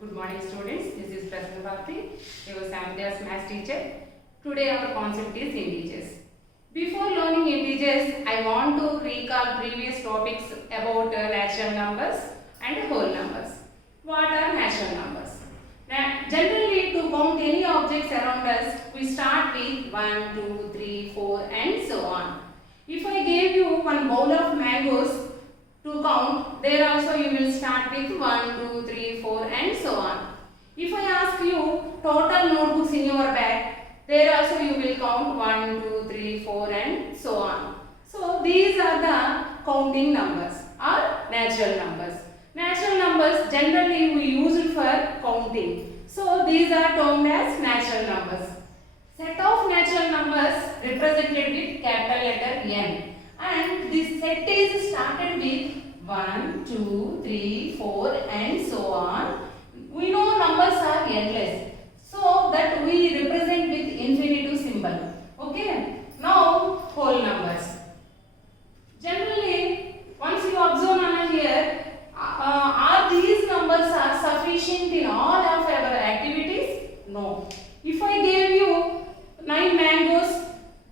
Good morning students, this is Prasanna Bharti, your 7th class maths teacher. Today our concept is integers. Before learning integers, I want to recall previous topics about natural numbers and whole numbers. What are natural numbers? Now, generally to count any objects around us, we start with 1, 2, 3, 4 and so on. If I gave you one bowl of mangoes, to count, there also you will start with 1, 2, 3, 4 and so on. If I ask you total notebooks in your bag, there also you will count 1, 2, 3, 4 and so on. So these are the counting numbers or natural numbers. Natural numbers generally we use it for counting. So these are termed as natural numbers. Set of natural numbers represented with capital letter N. And this set is started with 1, 2, 3, 4 and so on. We know numbers are endless. So that we represent with infinitive symbol. Okay. Now whole numbers. Generally once you observe Nana here, are these numbers are sufficient in all of our activities? No. If I gave you 9 mangoes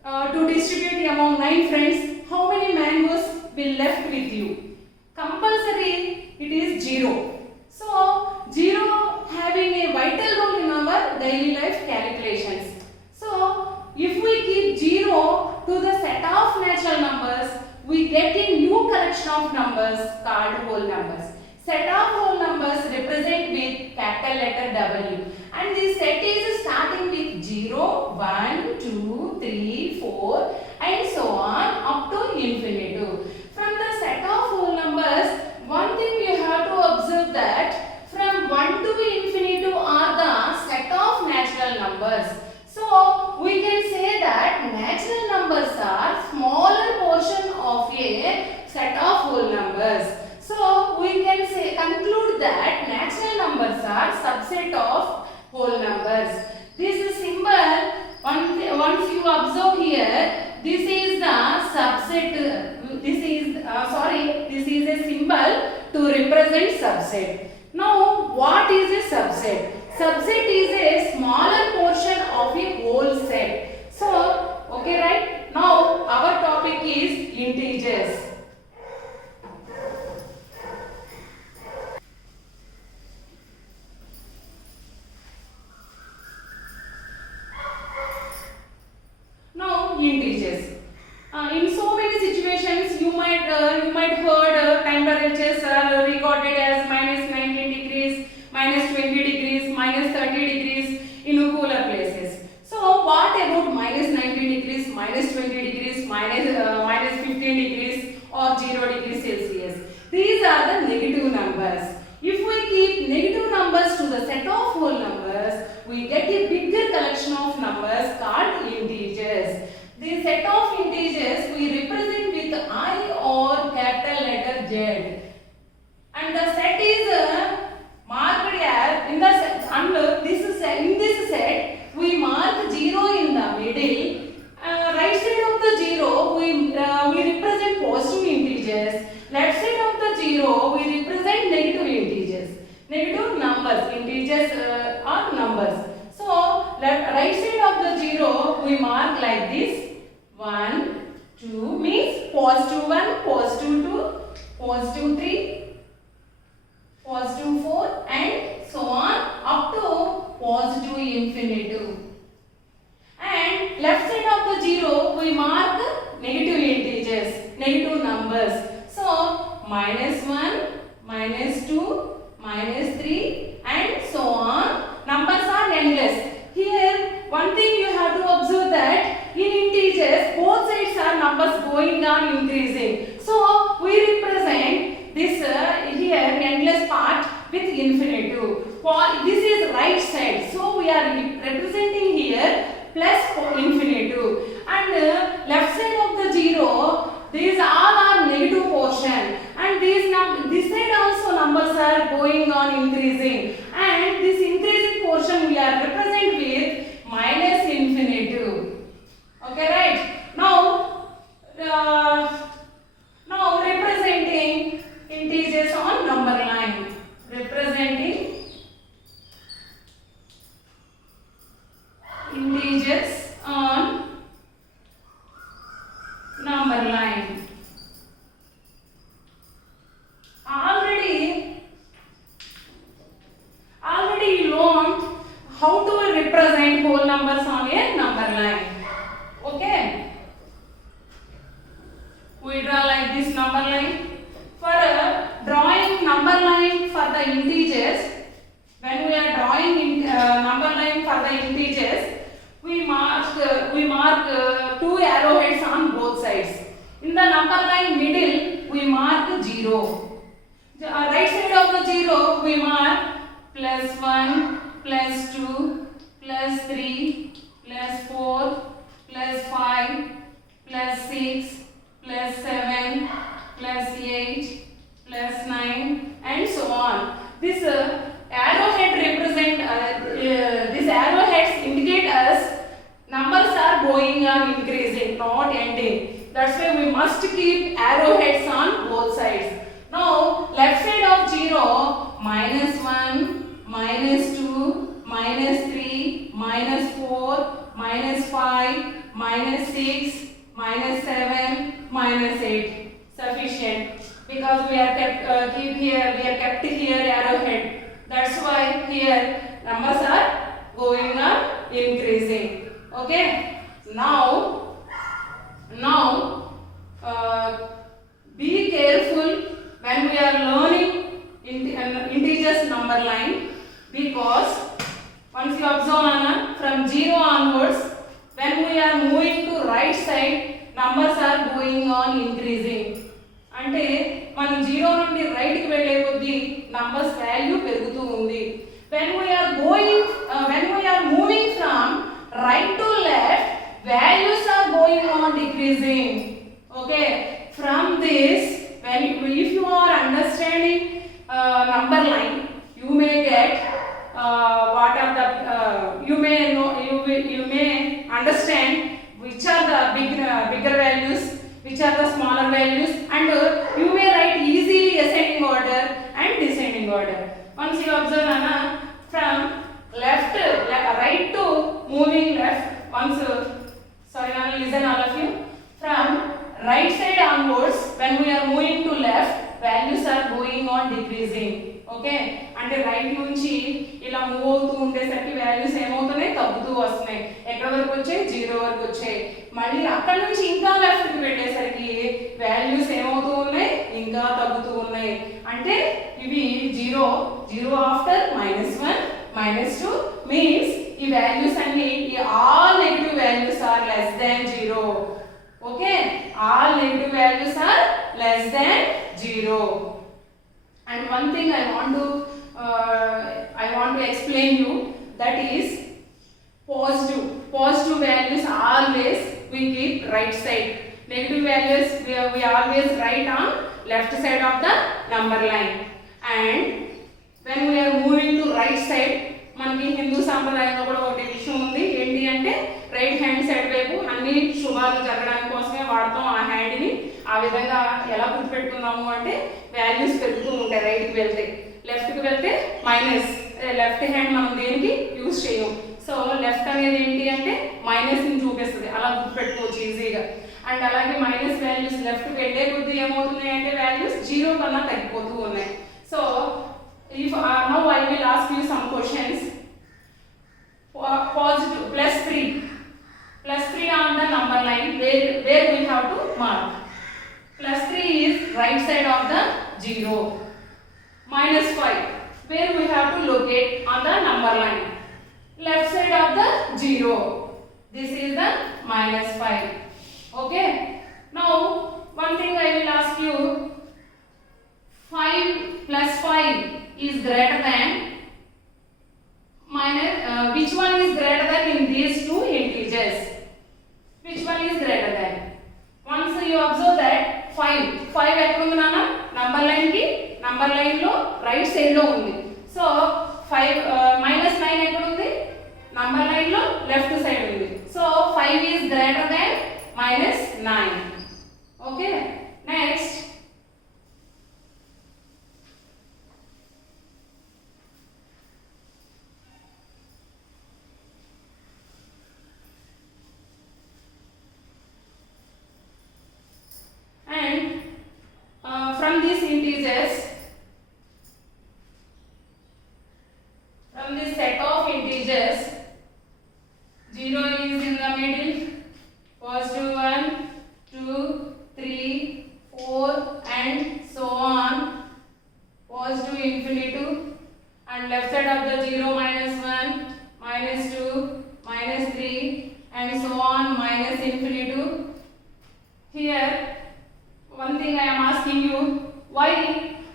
to distribute among 9 friends, how many mangoes will left with you? Compulsory it is 0. So 0 having a vital role in our daily life calculations. So if we keep 0 to the set of natural numbers, we get a new collection of numbers called whole numbers. Set of whole numbers represent with capital letter W. And this set is starting with 0, 1, 2, 3, 4 and so on up to infinitive. From the set of whole numbers, one thing you have to observe that from 1 to infinitive are the set of natural numbers. So we can say that natural numbers are smaller portion of a set of whole numbers. So we can say conclude that natural numbers are subset of whole numbers. This symbol, once you observe here, this is the subset. This is a symbol to represent subset. Now, what is a subset? Subset is a smaller portion of a whole set. So, okay, right? Now, our topic is integers. Now, integers. In so many situations, you might heard temperatures are recorded as minus 19 degrees, minus 20 degrees, minus 30 degrees in cooler places. So, what about minus 19 degrees, minus 20 degrees, minus 15 degrees or 0 degrees Celsius? These are the negative numbers. If we keep negative numbers to the set of whole numbers, we get a bigger collection of numbers called integers. The set of integers we represent with I or capital letter Z. And the set is marked as in this set we mark 0 in the middle. Right side of the 0 we represent positive integers. Left side of the 0 we represent negative integers. Negative numbers. Integers are numbers. So right side of the 0 we mark like this. 1, 2 means positive 1, positive 2, positive 3, positive 4 and so on up to positive infinitive. And left side of the 0 we mark negative integers, negative numbers. So minus 1, minus 2, minus 3 and so on. Numbers are endless. Here one thing you have to observe that in integers both sides are numbers going on increasing. So we represent this here endless part with infinitive. This is right side. So we are representing here plus infinitive. And left side of the 0, these all are negative portion. And this side also numbers are going on increasing. And this increasing portion we are represent with minus infinitive. Okay, right? Now representing integers on number line. Representing represent whole numbers on a number line. Okay, we draw like this number line. For drawing number line for the integers, when we are drawing number line for the integers, we mark two arrowheads on both sides. In the number line middle, we mark 0. Right side of the 0, we mark +1, +2, +3, +4, +5, +6, +7, +8, +9, and so on. This arrowhead represent these arrowheads indicate us numbers are going on increasing, not ending. That's why we must keep arrowheads on both sides. Now left side of 0, -1, -2, -3, -4, -5, -6, -7, -8. Sufficient, because we are kept here arrowhead. That's why here numbers are going on increasing. Okay. Now be careful when we are learning integers number line, because once you observe from 0 onwards, when we are moving to right side, numbers are going on increasing. అంటే మనం 0 నుండి right కి వెళ్ళే కొద్దీ numbers value పెరుగుతూ ఉంది. when we are moving from right to left, values are going on decreasing. Okay, from this, if you are understanding number line, you may get what are the you may understand which are the bigger values, which are the smaller values, and you may write easily ascending order and descending order. Once you observe from right to moving left, listen all of you. From right side onwards, when we are moving to left, values are going on decreasing. Okay, అంటే right నుంచి ఇలా move అవుతూ ఉండేసరికి values ఏమవుతున్నాయి, తగ్గుతూ వస్తున్నాయి. ఎక్కడ వరకు వచ్చాయి, 0 వరకు వచ్చాయి. మళ్ళీ అక్కడ నుంచి ఇంకా లెఫ్ట్ కి వెళ్ళేసరికి వాల్యూస్ ఏమవుతూ ఉన్నాయి, ఇంకా తగ్గుతూ ఉన్నాయి. అంటే ఇవి 0 ఆఫ్టర్ -1, -2 మీన్స్ ఈ వాల్యూస్ అన్ని all negative values are less than 0. Okay, all negative values are less than 0. And one thing I want to explain you, that is positive values always we keep right side. Negative values we always write on left side of the number line. And when we are moving to right side, మనకి హిందూ సాంప్రదాయంలో కూడా ఒక విషయం ఉంది. ఏంటి అంటే right hand side వైపు అన్ని శుభాలు జరగడానికి కోసమే వాడతాం ఆ హ్యాండ్ని. ఆ విధంగా ఎలా గుర్తుపెట్టుకున్నాము అంటే వాల్యూస్ పెరుగుతూ ఉంటాయి. రైట్కి వెళ్తే, లెఫ్ట్కి వెళ్తే మైనస్. లెఫ్ట్ హ్యాండ్ మనం దేనికి యూజ్ చేయం. సో లెఫ్ట్ అనేది ఏంటి అంటే మైనస్ని చూపిస్తుంది. అలా గుర్తుపెట్టుకోవచ్చు ఈజీగా. అండ్ అలాగే మైనస్ వాల్యూస్ లెఫ్ట్కి వెళ్ళే కొద్దీ ఏమవుతున్నాయి అంటే వాల్యూస్ 0 కన్నా తగ్గిపోతూ ఉన్నాయి. So if now I will ask you some questions. Positive +3 on the number line, where we have to mark. +3 is right side of the 0. -5, where we have to locate on the number line, left side of the 0. This is the -5. Okay, now one thing I will ask you, 5 + 5 is greater than which one is greater than in these two integers? Which one is greater than? Once you observe that 5 ఎక్కడ ఉంది నాన్న, number line లో right side లో ఉంది. So 5 -9 ఎక్కడ ఉంది, number line లో left side ఉంది. So 5 is greater than -9. Okay, next from these integers, from this set of integers, and left side of the 0 -1, -2, -3 and so on minus infinity to here. One thing I am asking you, why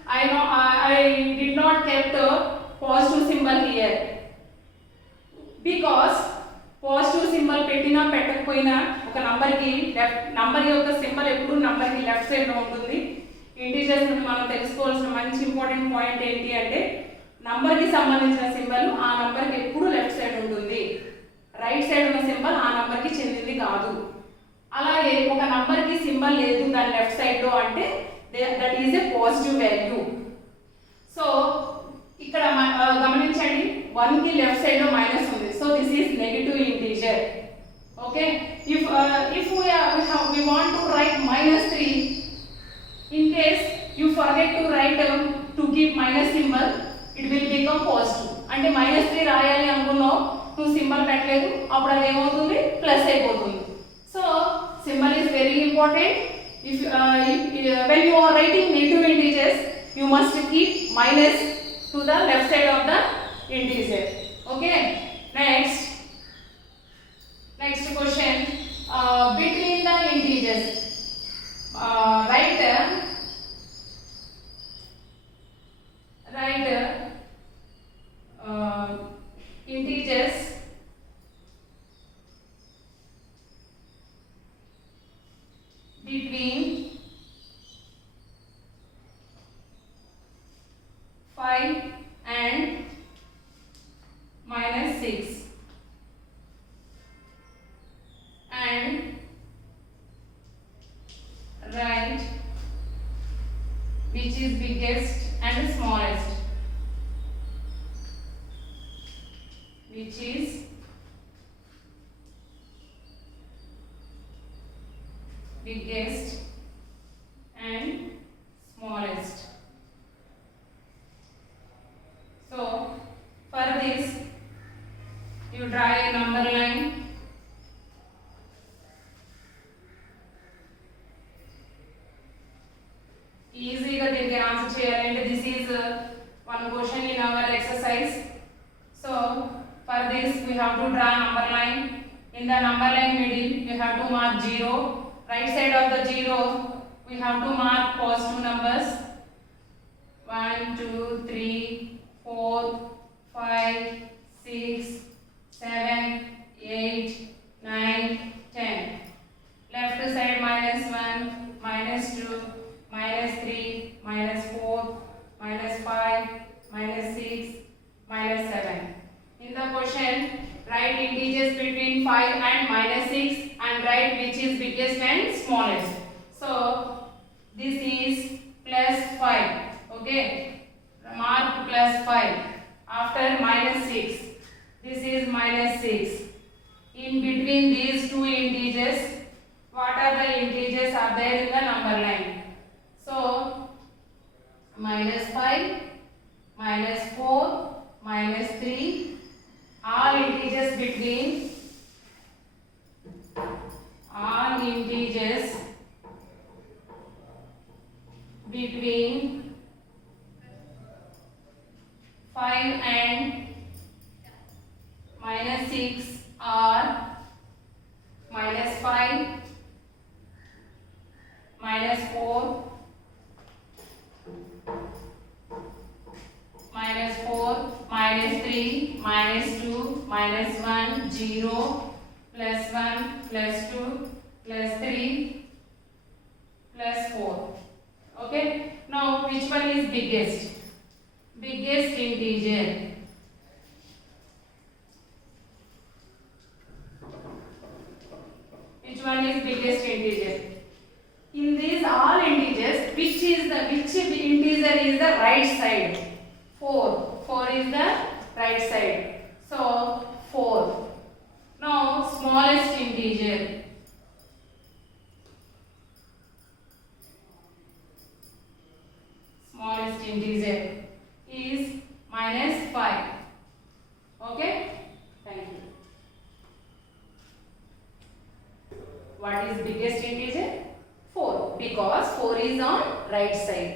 I did not kept a positive symbol here, because positive symbol పెట్టినా పెట్టకపోయినా ఒక నంబర్కి number యొక్క symbol ఎప్పుడు నంబర్కి left సైడ్లో ఉంటుంది. Integers నుండి మనం తెలుసుకోవాల్సిన మంచి ఇంపార్టెంట్ పాయింట్ ఏంటి అంటే నంబర్కి సంబంధించిన సింబల్ ఆ నంబర్కి ఎప్పుడు లెఫ్ట్ సైడ్ ఉంటుంది, రైట్ సైడ్ ఉన్న సింబల్ ఆ నంబర్కి చెందింది కాదు. అలాగే ఒక నంబర్కి సింబల్ లేదు దాని లెఫ్ట్ సైడ్లో అంటే that is a positive value. So ఇక్కడ గమనించండి 1 కి లెఫ్ట్ సైడ్ లో మైనస్ ఉంది, so this is negative integer. Okay, if we want to write -3, in case you forget to write to keep minus symbol, it will become positive. అంటే -3 రాయాలి అనుకున్నావు, నువ్వు symbol పెట్టలేదు, అప్పుడు అది ఏమవుతుంది, ప్లస్ అయిపోతుంది. So symbol is very important. if when you are writing negative integers, you must keep minus to the left side of the integer. Okay, next question, between the integers, write integers between 5 and -6 and write which is biggest and smallest, which is biggest and smallest. So for this you draw a number line. ఈజీగా దీనికి answer చేయాలంటే this is one question in our exercise. So for this we have to draw number line. In the number line middle you have to mark 0. Right side of the 0 we have to mark positive numbers 1 2 3 4 5 6 7 8 9 10. Left side -1 -2 -3 -4 -5 -6 -7. In the question, write integers between 5 and -6 and write which is biggest and smallest. So this is +5. Okay, mark +5 after -6. This is -6. In between these two integers, what are the integers are there in the number line? So -5, -4, -3, all integers between 5 and -6 are -5, -4, -4, -3, -2, -1, 0, +1, +2, +3, +4. Okay, now which one is biggest? Biggest integer. Which one is biggest integer? In these all integers, which integer is the right side? 4. 4 is the right side. So 4. Now smallest integer. Smallest integer is -5. Okay? Thank you. What is biggest integer? 4, because 4 is on right side.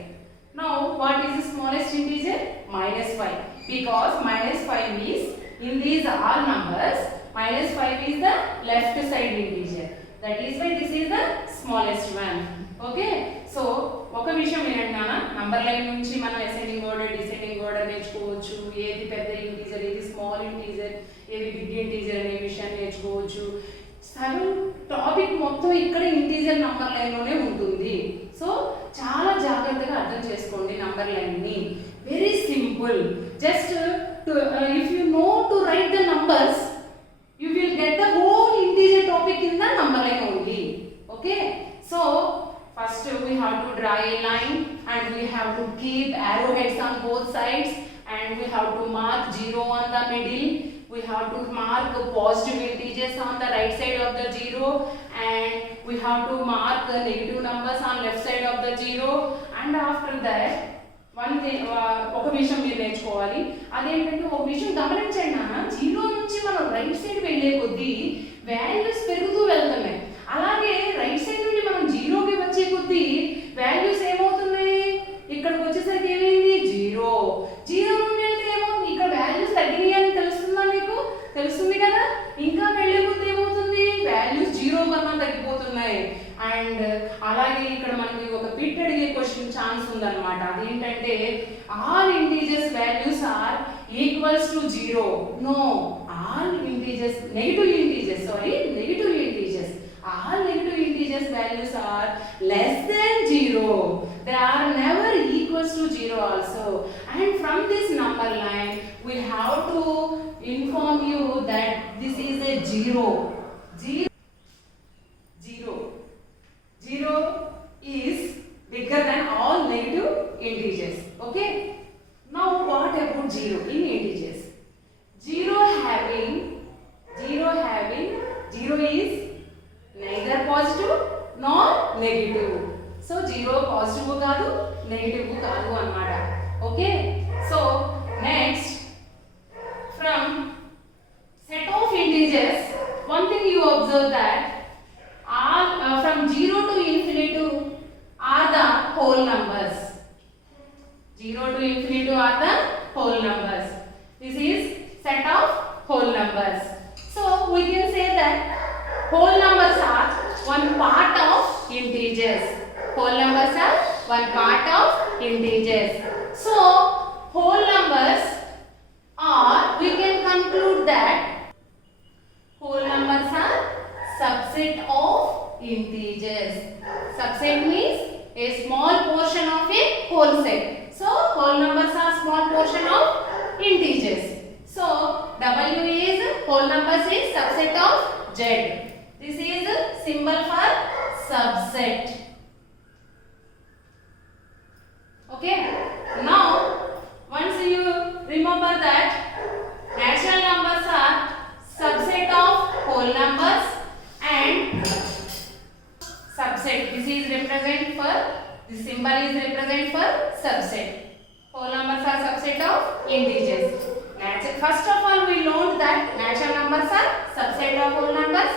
Now what is the smallest integer? -5. because minus 5 is in these all numbers, minus 5 is the left side integer. That is why this is the smallest one. Okay, so ఒక విషయం ఏంటంటే number line నుంచి మనం ascending order descending order నేర్చుకోవచ్చు. ఏది పెద్ద integer, ఏది small integer, ఏది బిగ్ ఇంటీజర్ అనే విషయాన్ని నేర్చుకోవచ్చు. సగం టాపిక్ మొత్తం ఇక్కడ ఇంటీజర్ నంబర్ లైన్లోనే ఉంటుంది. సో చాలా జాగ్రత్తగా అర్థం చేసుకోండి నంబర్ లైన్ని. Very simple. Just if you know to write the numbers, you will get the whole integer topic in the number line only. Okay, so first we have to draw a line and we have to keep arrowheads on both sides and we have to mark 0 on the middle. We have to mark positive integers on the right side of the 0 and we have to mark the negative numbers on left side of the 0. And after that one ఒక విషయం మీరు నేర్చుకోవాలి. అదేంటంటే ఒక విషయం గమనించండి నాన్న, 0 నుంచి మనం రైట్ సైడ్ వెళ్ళే కొద్దీ వాల్యూస్ పెరుగుతూ వెళ్తున్నాయి. అలాగే రైట్ సైడ్ నుండి మనం 0కి వచ్చే కొద్దీ వాల్యూస్ ఏమవుతున్నాయి, ఇక్కడికి వచ్చేసరికి ఏమైంది 0. 0 నుండి వెళ్తే ఏమవుతుంది, ఇక్కడ వాల్యూస్ తగ్గినాయి అని తెలుస్తుందా మీకు? తెలుస్తుంది కదా. ఇంకా వెళ్ళే కొద్దీ ఏమవుతుంది, వాల్యూస్ 0 కన్నా తగ్గిపోతున్నాయి. అండ్ అలాగే ఇక్కడ మనకి ఒక బిట్ అడిగే క్వశ్చన్ ఛాన్స్ ఉందన్నమాట. అదేంటంటే all integers values are equals to 0. No, all integers negative integers all negative integers values are less than 0. They are never equals to 0 also. And from this number line we have to inform you that this is a 0. 0 is bigger than all negative integers. Okay, now what about 0 in integers? 0 is neither positive nor negative. So 0 positive కాదు, negative కాదు అన్నమాట. Okay, so next, from set of integers, one thing you observe that all from 0 to infinity are the whole numbers. 0 to infinity are the whole numbers. This is set of whole numbers. So we can say that whole numbers are one part of integers. Whole numbers are one part of integers. So whole numbers are, we can conclude that whole numbers are subset of integers. Subset means a small portion of a whole set. So whole numbers are small portion of integers. So W is whole numbers is subset of Z. This is a symbol for subset. Okay, now once you remember that natural numbers are subset of whole numbers and subset, this is represent for, this symbol is represent for subset. Whole numbers are subset of integers. First of all we learned that natural numbers are subset of whole numbers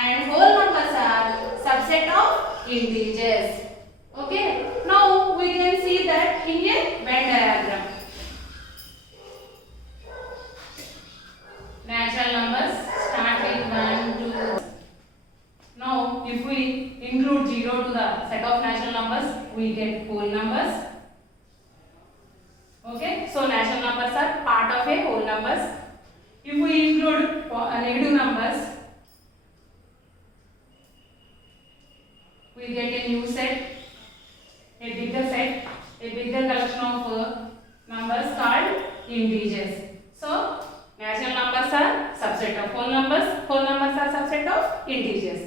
and whole numbers are subset of integers. Okay, now we can see that in a Venn diagram. Natural numbers start with 1, 2. Now if we include 0 to the set of natural numbers, we get whole numbers. Okay, so natural numbers are part of a whole numbers. If we include negative numbers, we get a new set, a bigger collection of numbers called integers. So natural numbers are subset of whole numbers are subset of integers.